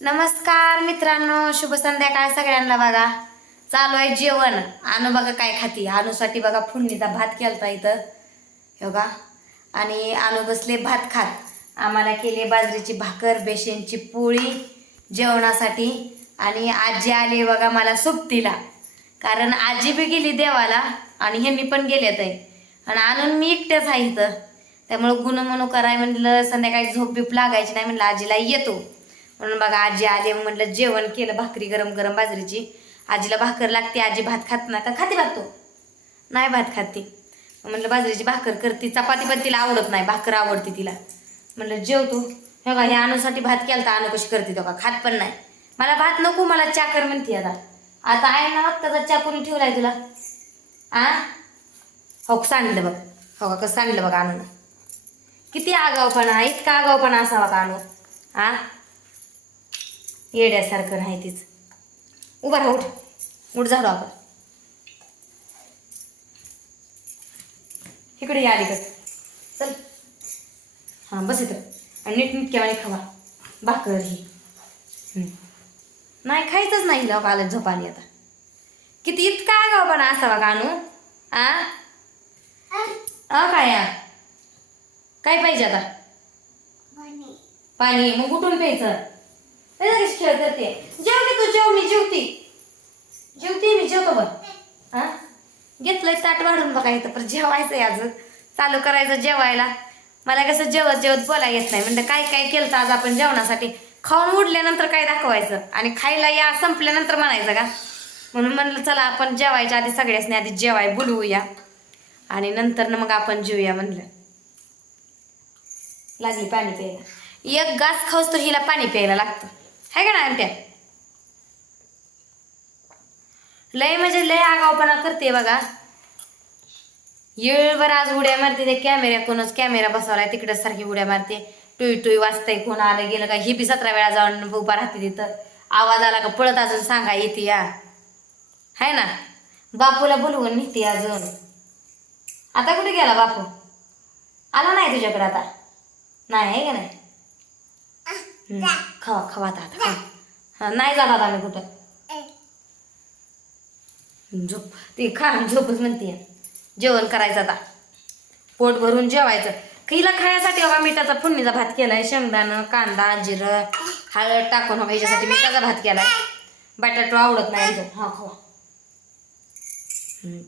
नमस्कार मित्रांनो शुभ संध्याकाळ सगळ्यांना बघा. चालू आहे जेवण. आणू बघा काय खाती. आणूसाठी बघा फोडणीचा भात केलता इथं. हो का आणि आणू बसले भात खात. आम्हाला केले बाजरीची भाकर बेसनची पोळी जेवणासाठी. आणि आजी आली बघा मला सुप्तीला कारण आजी बी गेली देवाला आणि ह्यांनी पण गेलेत आहे आणि आणून मी एकट्याच आहे इथं. त्यामुळं गुण कराय म्हणलं संध्याकाळी झोप बीप लागायची नाही म्हणलं आजीला येतो. म्हणून बघा आजी आली म्हटलं जेवण केलं भाकरी गरम गरम बाजरीची. आजीला भाकर लागते आजी भात खात नाही. का खाते भात तू? नाही भात खाते. म्हटलं बाजरीची भाकर करते. चपाती पण तिला आवडत नाही भाकर आवडते तिला. म्हणलं जेवतो हे बघा हे अनुसाठी भात केला अनु कशी करते तो का खात पण नाही. मला भात नको मला चा कर म्हणते आता. आता आहे ना मग त्याचा चा करून ठेवलाय तुला. आ? हो सांडलं बघ. हो का कसं सांडलं बघा आणून. किती आगावपणा इतका आगावपणा असावा का आणू आ? येड्यासारखं नाही तीच. उभा राहा उठ. उठ झालो आपण. इकडे या अलीकडे. चल. हां बस इथं. आणि नीट नीटक्यावाने खावा. भाकर ही. नाही खायचंच नाही लोक आलं झोप आली आता. किती इतका आगावपणा असावा का आणू आ? अ काय या? काय पाहिजे आता? पाणी. मग उठून प्यायचं. लगेच खेळ करते जेव की तू जेव मी जेवती जेवते मी जेवतो बघ हा घेतलंय ताट वाढून बघा इथं पण जेवायचंय अजून चालू करायचं जेवायला मला कसं जेवत जेवत बोलायला येत नाही म्हणजे काय काय केलं आज आपण जेवणासाठी खाऊन उडल्यानंतर काय दाखवायचं आणि खायला या संपल्यानंतर म्हणायचं का म्हणून म्हणलं चला आपण जेवायच्या आधी सगळ्यासनी आधी जेवाय बोलवूया आणि नंतर मग आपण जेऊया म्हणलं लागली पाणी प्यायला एक गास खाऊस तर हिला पाणी प्यायला लागतं आहे का ना आमट्या लय म्हणजे लय आगावपणा करते बघा. येळभर आज उड्या मारते ते कॅमेऱ्या कोणच कॅमेरा बसवलाय तिकडे सारखी उड्या मारते. टुई टुई वाजताय कोण आलं गेलं का ही बी सतरा वेळा जाऊन उभा राहते तिथं. आवाज आला का पळत अजून सांगा येते या. हाय ना? बापूला बोलवून नेते अजून. आता कुठे गेला बापू? आला नाही तुझ्याकडे आता? नाही आहे का नाही? खावा खावा आता आता खावा. हा, नाही जाणार आम्ही कुठं? झोप ते खा झोपच म्हणते. जेवण करायचं आता. पोट भरून जेवायचं. हिला खाण्यासाठी बघा मिठाचा फोडणीचा भात केलाय शेंगदाणं कांदा जिरं हळद टाकून हवा याच्यासाठी मिठाचा भात केलाय. बटाटो आवडत नाही हा खावा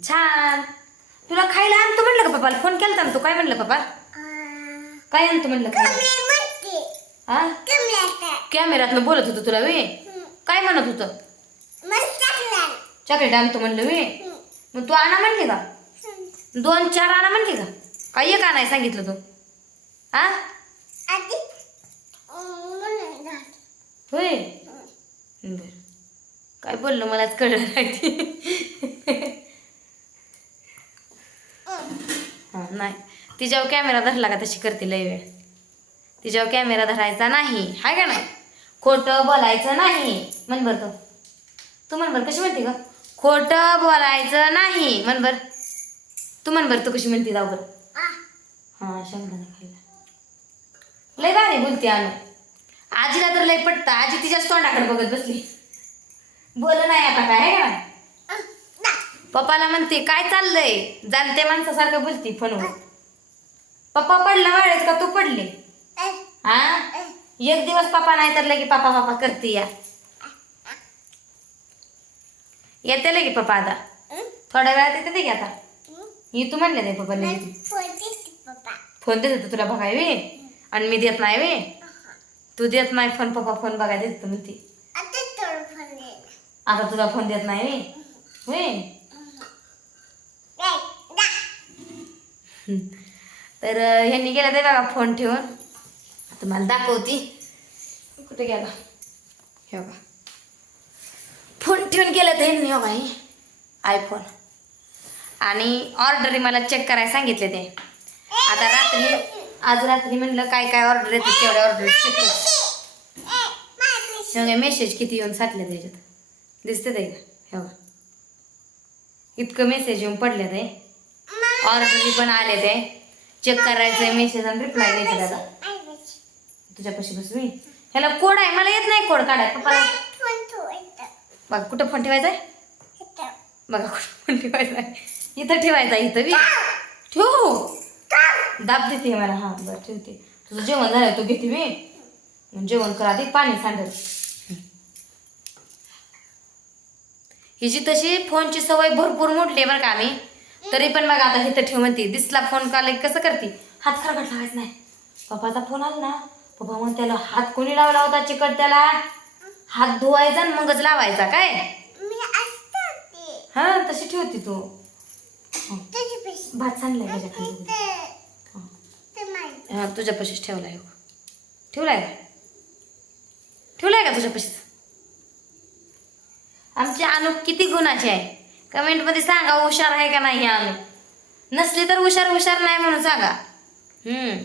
छान. तुला खायला आणतो म्हणलं का पप्पाला? फोन केला तू? काय म्हणलं पप्पा? काय आणतो म्हणलं हा कॅमेऱ्यातनं बोलत होतं तुला वे. काय म्हणत होतं? चॉकलेट आणतो म्हणलं वे. मग तू आणा म्हणली का? दोन चार आणा म्हणली का? काय एक आणाय सांगितलं तू? हा होय? बर. काय बोललो मलाच कळलं नाही नाही. तिच्यावर कॅमेरा धरला का तशी करते लय वेळ. तिच्यावर कॅमेरा धरायचा नाही. हाय का नाही? खोटं बोलायचं नाही. म्हण बरं तो. तू म्हण बरं कशी म्हणते का खोटं बोलायचं नाही. म्हण बरं. तू म्हण बरं तू कशी म्हणते? जाऊ बरं. हां शंभर लय भारी बोलते आणू आजीला तर लय पटतं. आजी तिच्याच तोंडाकडे बघत बसली. बोल नाही आता काय आहे का पप्पाला म्हणते काय चाललंय? जाणते माणसासारखं बोलती फोनवर. पप्पा पडला वाळेत का? तू पडले? हा? एक दिवस पप्पा नाही तर लगे पप्पा पप्पा करते या. येते लगे पप्पा आता. थोड्या वेळात येते ते की आता. ही तू म्हणले नाही पप्पा लगे फोन देत होतो तुला बघाय वे आणि मी देत नाही वे तू देत नाही फोन पप्पा फोन बघायला देत म्हणते. आता तुला फोन देत नाही वे तर ह्यांनी गेला ते बघा फोन ठेवून. तुम्हाला दाखवती. कुठे गेला? हे बघा. फोन ठेवून गेलं तर ह्यांनी हो बाई. आयफोन आणि ऑर्डर मला चेक करायला सांगितले ते. आता रात्री आज रात्री म्हणलं काय काय ऑर्डर येते तेवढ्या ऑर्डर चेक कर. मेसेज किती येऊन साठले त्याच्यात. दिसते ते. का हे बघा. इतकं मेसेज येऊन पडले ते. ऑर्डर पण आले ते. चेक करायचं मेसेज आणि रिप्लाय द्यायचा दादा तुझ्यापाशी बसवी. ह्याला कोड आहे मला येत नाही कोड काढाय पप्पाला बघा कुठं फोन ठेवायचा आहे बघा कुठं फोन ठेवायचा आहे इथं ठेवायचा आहे, इथं बी. ठेवू? दाब देते मला हा बरं ठेवते. तुझं जेवण झालं तू घेते मी जेवण करा आधी पाणी सांडत हिची तशी फोनची सवय भरपूर मोडली आहे बरं का आम्ही तरी पण बघा आता इथं ठेव म्हणते दिसला फोन का लई कसं करते? हात खरगट लावायचं नाही. पप्पाचा फोन आला ना पप्पा मग त्याला हात कोणी लावला होता चिकट त्याला? हात धुवायचा आणि मगच लावायचा काय? हा तशी ठेवते तू. भात खाली हा तुझ्यापाशीच ठेवलाय हो. ठेवलाय का? ठेवलाय का तुझ्यापाशीच आमची अनु किती गुणाची आहे? कमेंटमध्ये सांगा हुशार आहे का नाही अनु नसली तर हुशार हुशार नाही म्हणून सांगा. हम्म.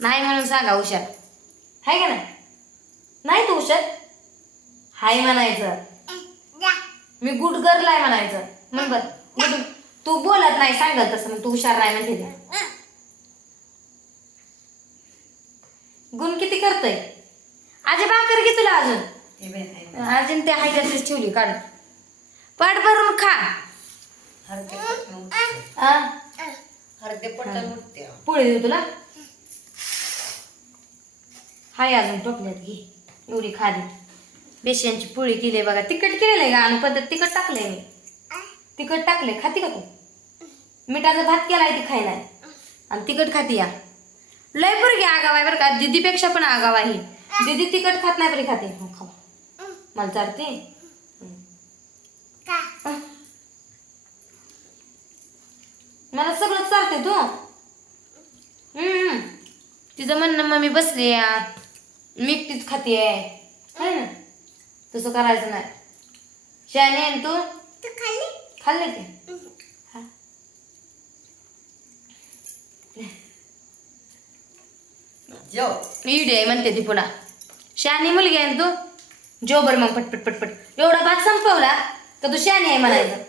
नाही म्हणून सांगा हुशार. आहे का नाही? नाही तू हुशार हाय म्हणायचं. मी गुड गर्ल आहे म्हणायचं. म्हण बर. गुड तू बोलत नाही सांगत तसं मग तू हुशार नाही म्हणते. गुण किती करतोय? आजी भाकर घे तुला अजून. अजून ते हाय तशीच ठेवली काढ. पाठ भरून खा. आ? पोळी देऊ तुला? हाय अजून टोपल्यात घे एवढी खाली बेसनची पोळी केली बघा. तिखट केलेलं आहे का आणि पद्धत तिखट टाकलंय मी. तिखट टाकले खाती का तू? मिठाचा भात केलाय ती खायला आणि तिखट खाती या. लय बरं घ्या आगाव आहे बरं का. दीदीपेक्षा पण आगाव आहे. दीदी तिखट खात नाही बरी खाते. हो खाऊ. मला चालते हं. मला सगळं चालते तू. हम्म तिचं म्हणणं मम्मी बसली या मी एकटीच खाते आहे. ना? तसं करायचं नाही. शाने आणि तू? खाल्ले? ते? हा. इडी आहे म्हणते ती पुन्हा. शहाणी मुलगी आहे ना तू? जो बर मग पटपट पटपट. एवढा भात संपवला का तू शहाणी आहे म्हणायचं.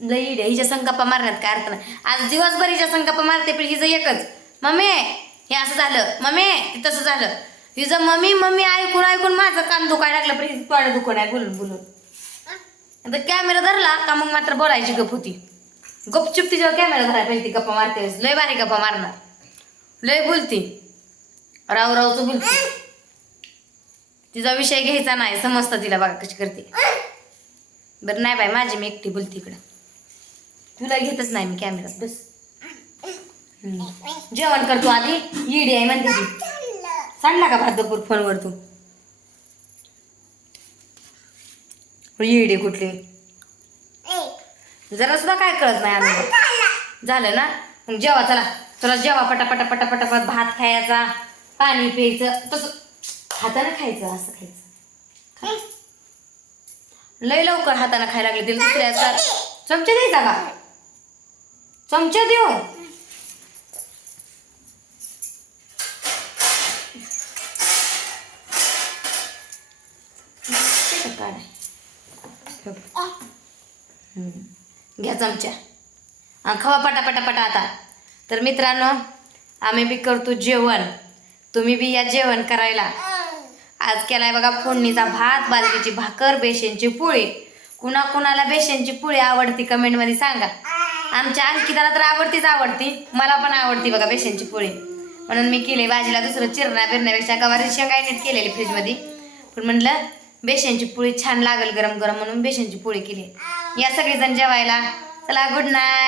लई. हिच्या संकप्पा मारण्यात काय अर्थ नाही. आज दिवसभर हिच्या संकप्पा मारते पण हिचं एकच. मम्मी! हे असं झालं. मम्मी तसं झालं. तिचं मम्मी मम्मी ऐकून ऐकून माझं कान दुखायला लागलं. प्लीज हिचं दुखून आहे बोलून बोलून. आता कॅमेरा धरला का मग मात्र बोलायची गप होती. गपचूप तिच्यावर कॅमेरा धरायला पाहिजे ती गप्पा मारते वेळेस. लय भारी गप्पा मारणार. लय बोलती. राव तू बोलती. तिचा विषय घ्यायचा नाही. समजतं तिला बघा कशी करते. बरं नाही बाय माझी मी एकटी बोलते इकडं. तुला घेतच नाही मी कॅमेरात बस. जेवण करतो आधी ईडी आहे म्हणते ती. सांडला का भातपूर फोनवर तू? हो, ईडी कुठली? जरा सुद्धा काय कळत नाही आम्ही झालं ना? मग जेवा चला. चला जेवा पटापटा पटापटा पट भात खायचा पाणी प्यायचं तसं हाताने खायचं असं खायचं. लय लवकर हाताने खायला लागले तिला दुसऱ्याचा चमचे द्यायचा का? चमचे देऊ. घ्या चमच्या आणि खावा पटापटा पटा आता. तर मित्रांनो आम्ही बी करतो जेवण. तुम्ही बी या जेवण करायला. आज केलाय बघा फोडणीचा भात बाजरीची भाकर बेसनची पोळी. कुणा कुणाला बेसनची पोळी आवडती कमेंटमध्ये सांगा. आमच्या अंकिताला तर आवडतीच आवडती. मला पण आवडती बघा बेसनची पोळी. म्हणून मी केली भाजीला दुसरं चिरण्या बिरण्यापेक्षा गवारी शेंगाय नीट केलेली फ्रीजमध्ये. पण म्हणलं बेसनची पोळी छान लागल गरम गरम म्हणून बेसनची पोळी केली. या सगळेजण जेवायला. चला गुड नाईट